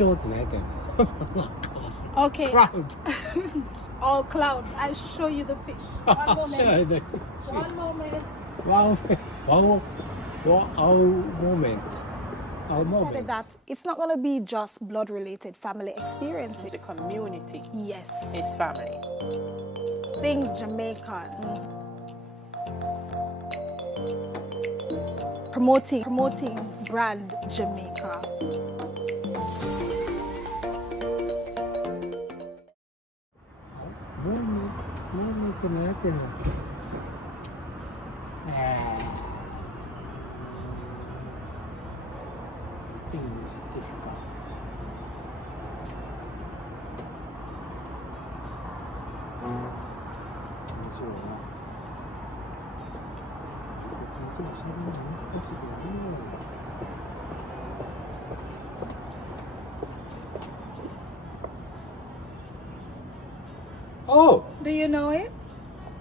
象って何やったんや Okay. Cloud. All cloud. I show you the fish. One moment. One moment. Moment. Decided that it's not going to be just blood-related family experiences. The community Yes. is family. Things Jamaican. Promoting brand Jamaica. Moment って何やってんのいいんですか面白いな。こっちもしゃべるの難しいけどね。Oh! Do you know it?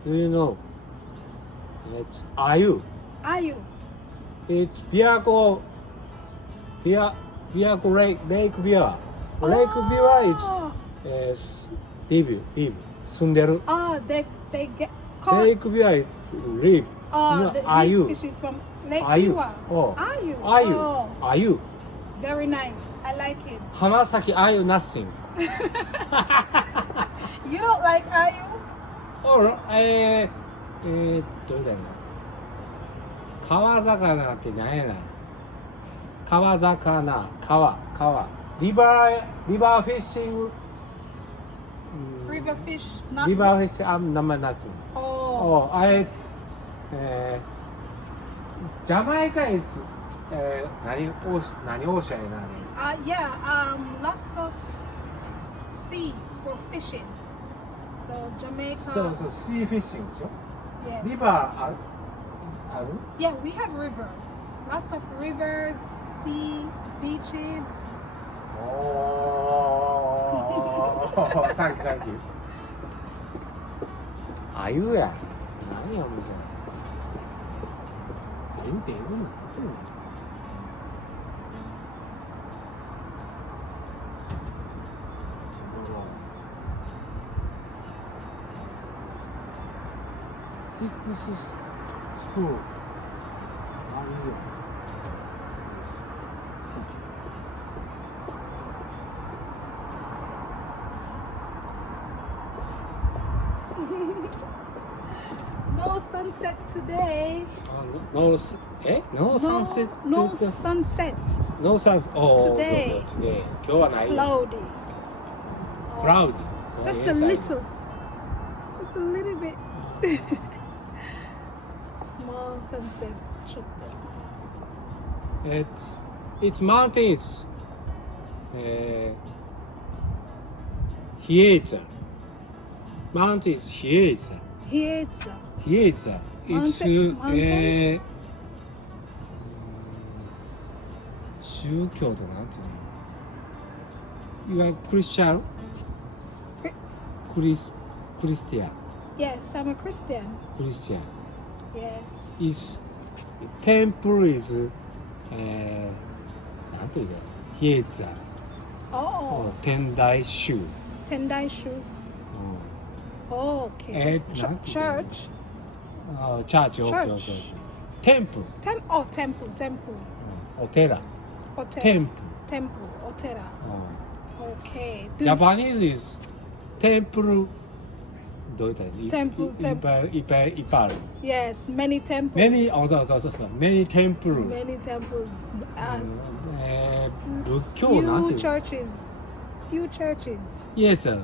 Do you know? It's Ayu. Are you? It's Biako Lake Beer. Lake Beer is live 住んでる。 Oh, they get caught. Lake Beer live. Oh, Ayu. these fishes from Lake Ayu. Biwa. Oh. Ayu. Ayu. Oh, Ayu. very nice. I like it. 浜崎Ayu nothing. You don't like Ayu? Or どうだろうな。川魚って何やない。川魚、川。リバーフィッシング。River fish, not. リバーフィッシング、名前なし。 Oh. Oh, ジャマイカis 何オーシャンやな。Yeah. Lots of sea for fishing. So Jamaica. そう、シーフィッシングでしょ。 Yes. リバーある Yeah, we have rivers. Lots of rivers, sea, beaches. おー、サンキュー。あゆや。何や、もう。えんてええの。シックススクール。あ、いいよ。No sunset today. No sunset. No sunset. No sunset. Oh, Today. Today. 今日はないよ。 Cloudy. Cloudy. Just a little. Just a little bit. Small sunset. It's mountains. 比叡山。Mountains 比叡山。 Here. 比叡山。It's Mountain? 宗教となんていうの？You are Christian? Christian. Yes, I'm a Christian. Christian. Yes. Is temple is なんていうの？比叡山。 Oh, 天台宗。 Tendai Shu. Oh, okay. Church. チャーチ、Church. テンプル。 Temple. お寺。 Hotel. テンプ Temple. Otera. ル。 Okay.ジャパニーズ is テンプル。どう言ったらいい？ Temple. いっぱいある。Yes, many temples. Many、そう。Many temple。 Many temples. 仏教なんていうの？ Few churches. Yes, sir.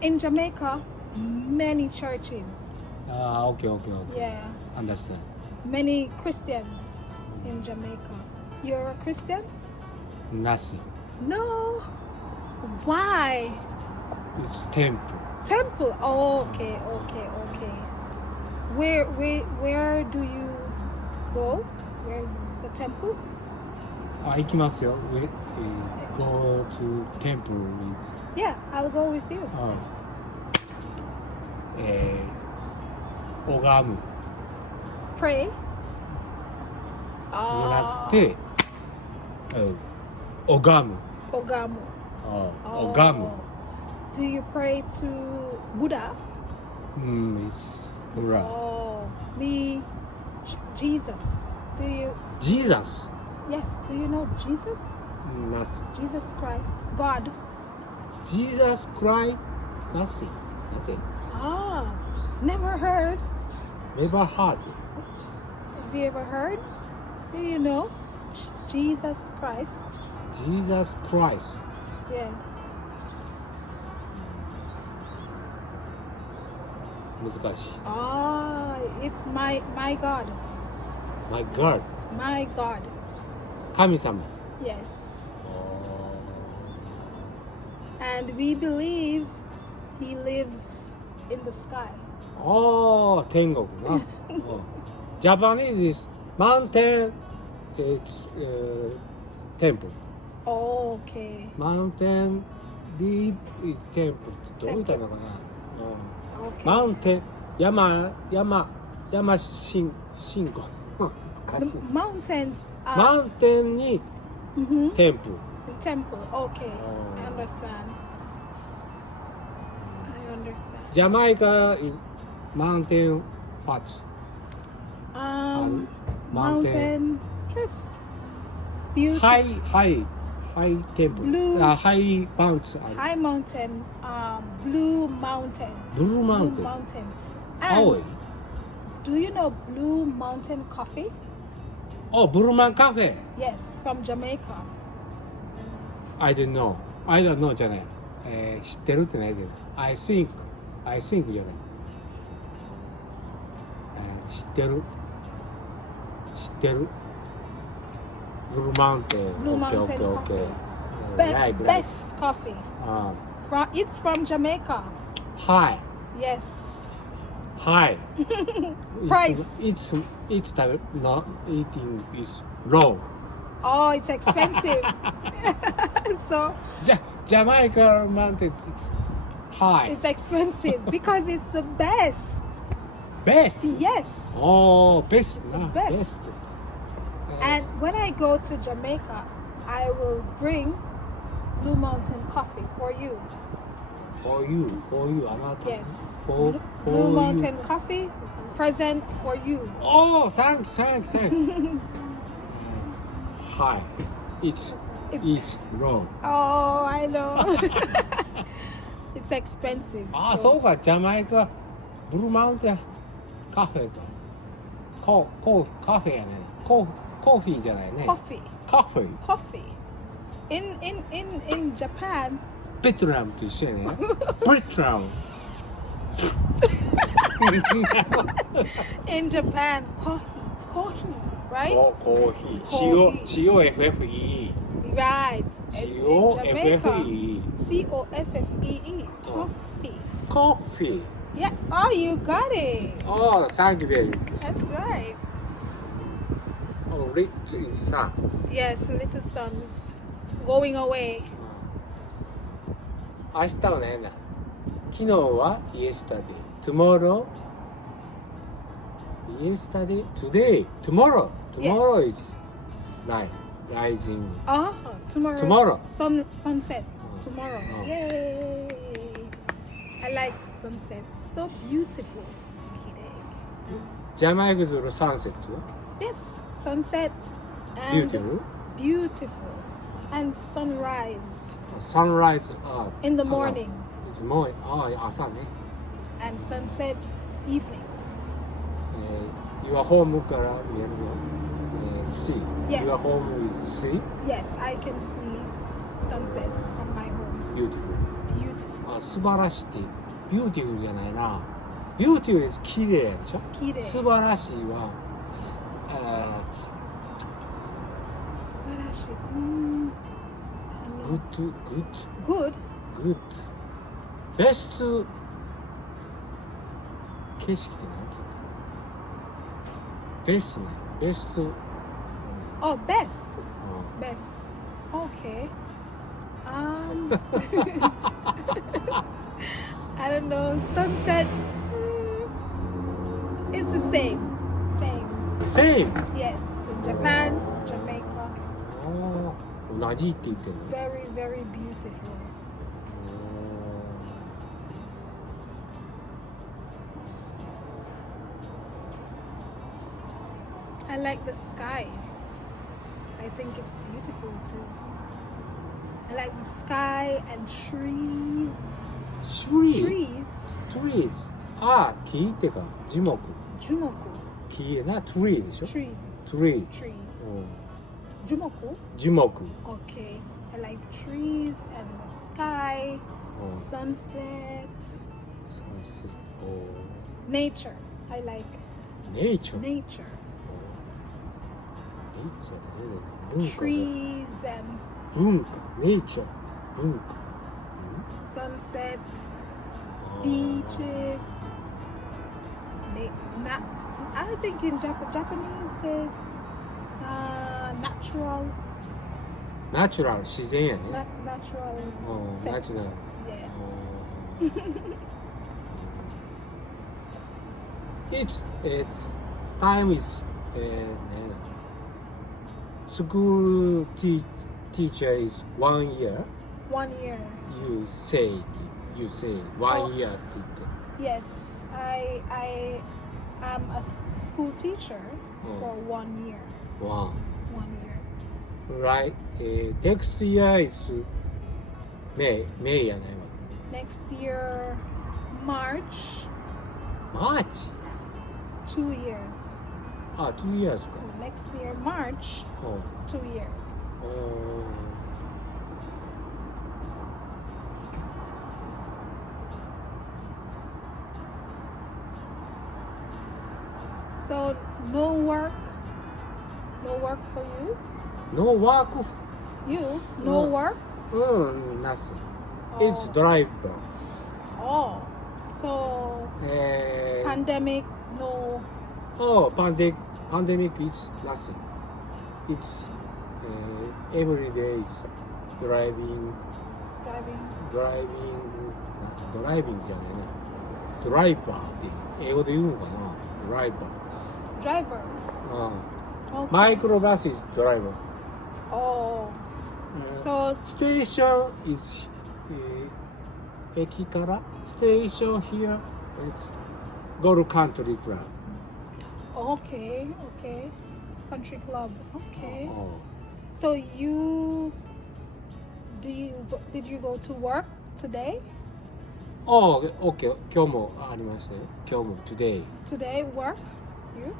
In Jamaica, many churches. Okay. Yeah. Understand. Many Christians in Jamaica. You're a Christian? Nothing. No. Why? It's temple. Temple. Oh, okay. Where do you go? Where's the temple? 行きますよ。We go to temple with Yeah, I'll go with you. 拝む Pray. じゃなくて、拝む Ogamu. Ogamu. Do you pray to Buddha? It's Buddha. Oh, me, Jesus. Do you? Jesus. Yes. Do you know Jesus? Nothing. Jesus Christ, God. Jesus Christ. Nothing. Okay. Ah, never heard. Never heard. Have you ever heard? Do you know Jesus Christ? Jesus Christ. Yes. 難しい。 Ah, it's my God. My God. My God. 神様。 Yes. And we believe he lives in the sky. 天国な。Japanese is mountain. It's temple. Oh, okay. Mountain lead is temple. どう言ったのかな。Okay. マウンテン山信仰。 The mountains マ are ウンテンに Mhm. テンプル。 the temple. Okay. Oh. I understand. I understand. ジャマイカ is mountain what? Mountain. Just beautiful. ハイテンプル。 Blue. ハイマウンツある。 High mountain. Blue mountain. ブルーマウン Blue テン。 mountain. 青い And。do you know Blue Mountain Coffee? ブルーマンカフェ。 Yes, from Jamaica. I don't know. I don't know じゃない。知ってるってないで。I think じゃない。知ってる。ブルーマウンテン。 Blue Mountain Coffee. Best coffee. It's from Jamaica. はい。 Yes. はい。 Price. It's the not eating is low. Oh, it's expensive. So ジャマイカマウンテン it's high. it's expensive because it's the best. Best. Yes. Best. the best. And when I go to Jamaica, I will bring Blue Mountain coffee for you. For you あなた。 Yes. For Blue you. Mountain coffee present for you. Thanks. High. It's low. Oh, I know. It's expensive. そうか、ジャマイカブルーマウンテンカフェか。カフェやね。コーヒーじゃないね。 Coffee. カフェ。 Coffee. In Japan, ベトナムと一緒やね。ベトナム。 in Japan, coffee, right? コーヒー。COFFE。 Right. In Jamaica, COFFE。 COFFEE. Coffee. コーヒー。 Yeah. Oh, you got it. Thank you very much. That's right. Rich is sun. Yes, little son's going away. 明日はね、昨日は yesterday, tomorrow, yesterday, today, tomorrow Yes. is rising. Oh, tomorrow. Tomorrow. Sunset. Tomorrow. Oh. Yay. I like sunset. So beautiful. Kirei. ジャマイカズのサンセット Yes, sunset and Beautiful. beautiful. And sunrise Sunrise in the morning It's morning. 朝ね。 and sunset evening. Your home から見えるの、sea. Yes. Your home is sea. Yes, I can see sunset from my home. Beautiful. Beautiful. 素晴らしいって Beautiful じゃないな。Beautiful is 綺麗でしょ。綺麗。素晴らしいは、good, Good. good. Best 景色って何て言った Best ね。Best Oh, best. Best. Okay. I don't know. Sunset. It's the same. Same. Same. Yes. In Japan, Jamaica. 同じって言ってるの？ Very, very beautiful. I like the sky. I think it's beautiful too. I like the sky and trees. Tree? Trees. Trees. ああ、木ってか、樹木。 Jumoku. 木やな、tree でしょ？ Tree. tree。 Tree. うん。 Jumoku. 樹木。 Okay. I like trees and the sky, うん。 sunset, お nature. I like ネイチャー。 nature. ネイチャーだね。 Trees and 文化。ネイチャー。文化。 sunsets, うん。 beaches. Not. I think in Japanese says natural, ナチュラル、自然やね。 natural うん。ナ set. チュラル。 Yes. It's time is school teacher is 1 year. One year. You say 1 year って言って。 Yes, I am a school teacher for 1 year. 1. 1 year. Right. Next year is May やね。 Next year, March, March. 2 years. あ、2 years か。 Next year, March, うん。 2 years. So no work for you. No work. You no No. work. Nothing. It's Oh. driver. Oh, so pandemic no. Pandemic is nothing. It's every day is driving じゃないね。ドライバーって英語で言うのかな。ドライバ Driver. ー。Okay. マイクロバス is driver. Oh, so ステーション is 駅からステーション here is go to country club. okay. Country club. Okay. うん。 So did you go to work today? OK。今日もありましたよ。今日も today。 Today work? You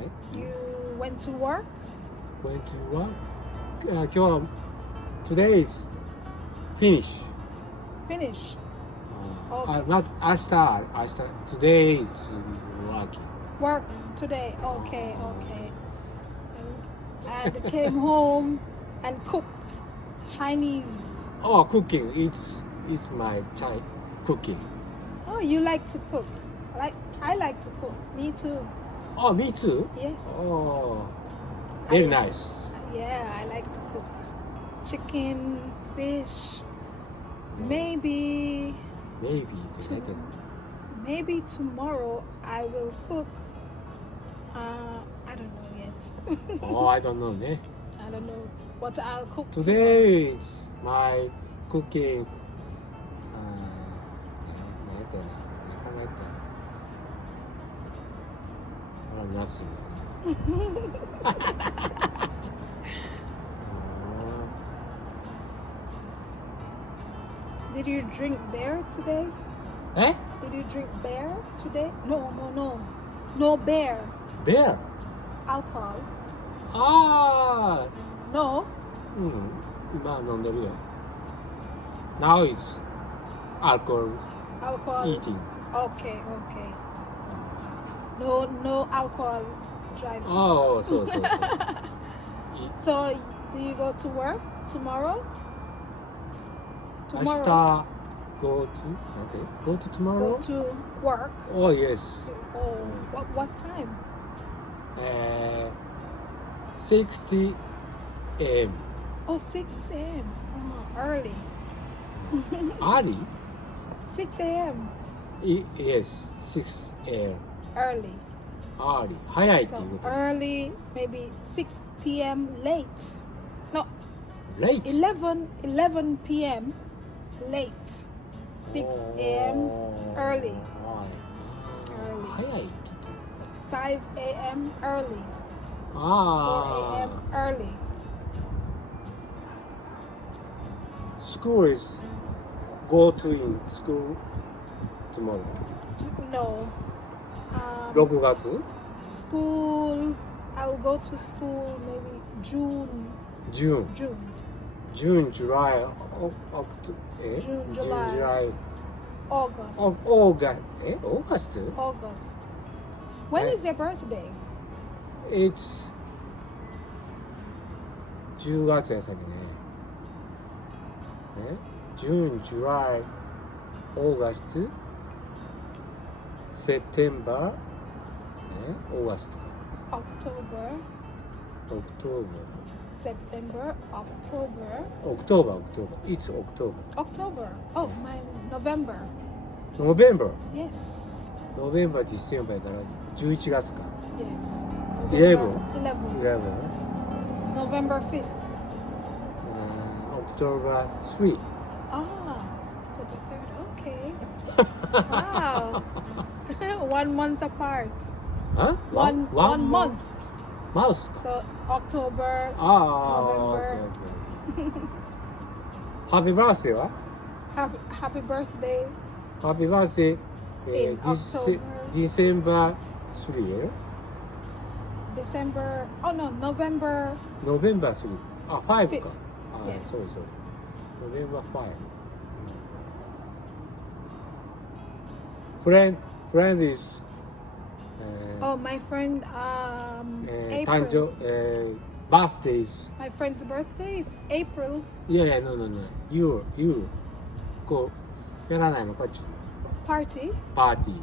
え you went to work? went to work? 今日は today is finish. Finish. not 明日 today is working. Work today. Okay. And came home and cooked Chinese. Cooking. It's my child cooking. Oh, you like to cook? I like to cook. Me too. Me too. Yes. Very I- nice. Yeah, I like to cook. Chicken, fish. Maybe Maybe. maybe tomorrow I will cook. I don't know yet. I don't know ね。 I don't know what I'll cook Today is my cooking. 何やったな。考えたな。nothing. Did you drink beer today? え Did you drink beer today? No. No beer. Beer? Alcohol. ああ、 No. 今飲んでるよ。Now it's alcohol Alcohol. eating. Okay. No alcohol driving. そう。 So, do you go to work tomorrow? 明日 go to tomorrow? Go to work. Oh yes. Oh, what time? 60 a.m. Oh, 6 a.m. Oh, early. Early? 6 a.m. Yes, 6 a.m. Early. Early. 早いってい So うこと。 early, maybe 6 p.m. late. No, Late. 11 p.m. late. 6 a.m. early. はい Early. 早い。 5 a.m. early. 4 あ a.m. early. School is go to in school tomorrow. No. 6月 School. I'll go to school maybe June. June. June. June, July, June, June, July. July, August. August. August? August. When is your birthday? It's 10月や先ね。June, July, August, September, August, October, October, September, October. October. It's October. October. Oh, mine is November. November. Yes. November, December やから11月か。 Yes. 11. 11. 11. November 5th. October 3. Ah, October 3rd. Okay. Wow. 1 month apart. Huh? One month. Mouse か。 So October. ああ、 November. Happy birthday は Happy birthday. Happy birthday In October. December 3 December. Oh no, November. November 3あ、5か Fifth. あ、 Yes. そうそう November 5 friend is Oh, my friend.誕 April. 生birthday is My friend's birthday is April. いやいや no you こうやらないのかちょ Party. パーティー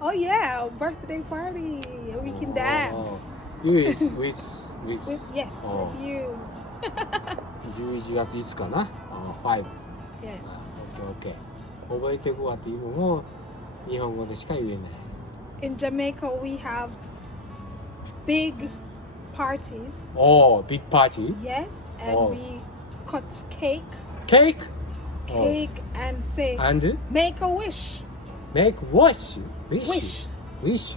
Oh yeah, birthday party. We can dance. You is with Yes, Oh. with you. 11月5日な5 Yes. OK 覚えていくわっていうのも日本語でしか言えない In Jamaica, we have big parties. Oh big party Yes, and Oh. we cut cake, cake Oh. cake, and say, and make a wish. make wish Wish.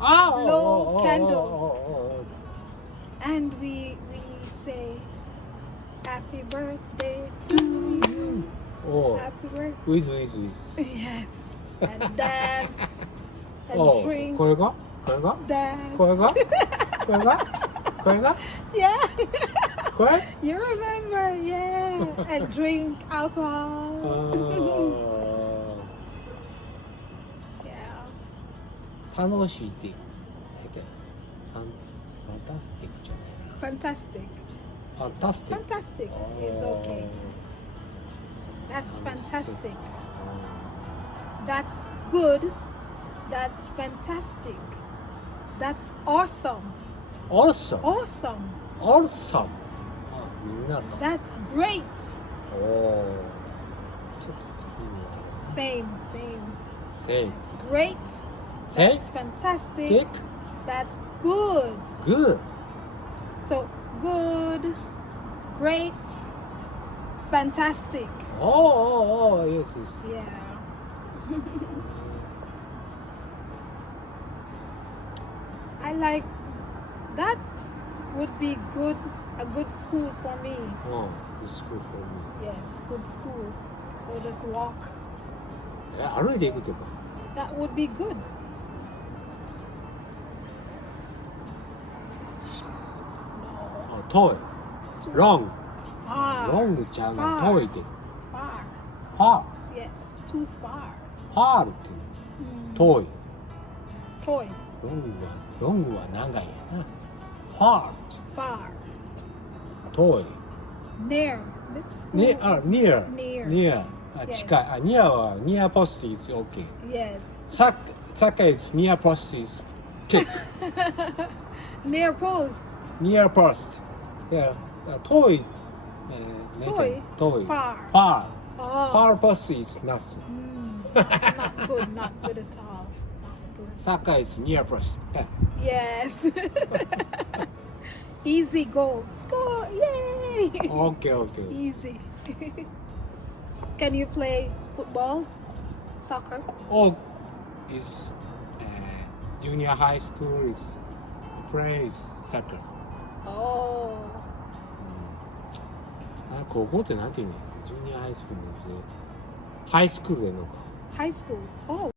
Ah, Blow candle. And we say, happy birthday to you. Oh Happy birthday. with Yes. And dance. And お drink. これが Dance. これが Yeah. これ You remember, yeah. And drink alcohol. Yeah. 楽しいってファンタスティックじゃない Fantastic. ファンタスティック Fantastic is okay. That's fantastic. That's good. That's fantastic. That's awesome. Awesome Awesome. Awesome みんなと That's great. おおちょっと次に Same, same. Same Great. Same That's fantastic. Thick That's good. Good So good, great, fantastic. Oh yes Yeah. I like that would be good, a good school for me. Oh it's good for me Yes, good school. So just walk. 歩いていくってば That would be good. No. 遠い Long Far. Long ちゃうの Far. 遠いって Far. Far Yes, too far. Far って遠い Toy. Long は長いやな Far Far. 遠い Near. This school Near is near near. Near あ Yes. 近いあ Near は Near post is OK Yes. Saka is Near post is kick Near post. Near post いや遠い遠い遠い Far. Far Oh. Far post is nothing Not good. Not good at all. Not good. Saka is near post Yes. Easy goal. Score! Yay! Okay, okay. Easy. Can you play football? Soccer? Oh, is junior high school is plays soccer. Oh. あ、高校ってなんて意味？ジュニアハイスクールでハイスクールでのか。 High school. Oh.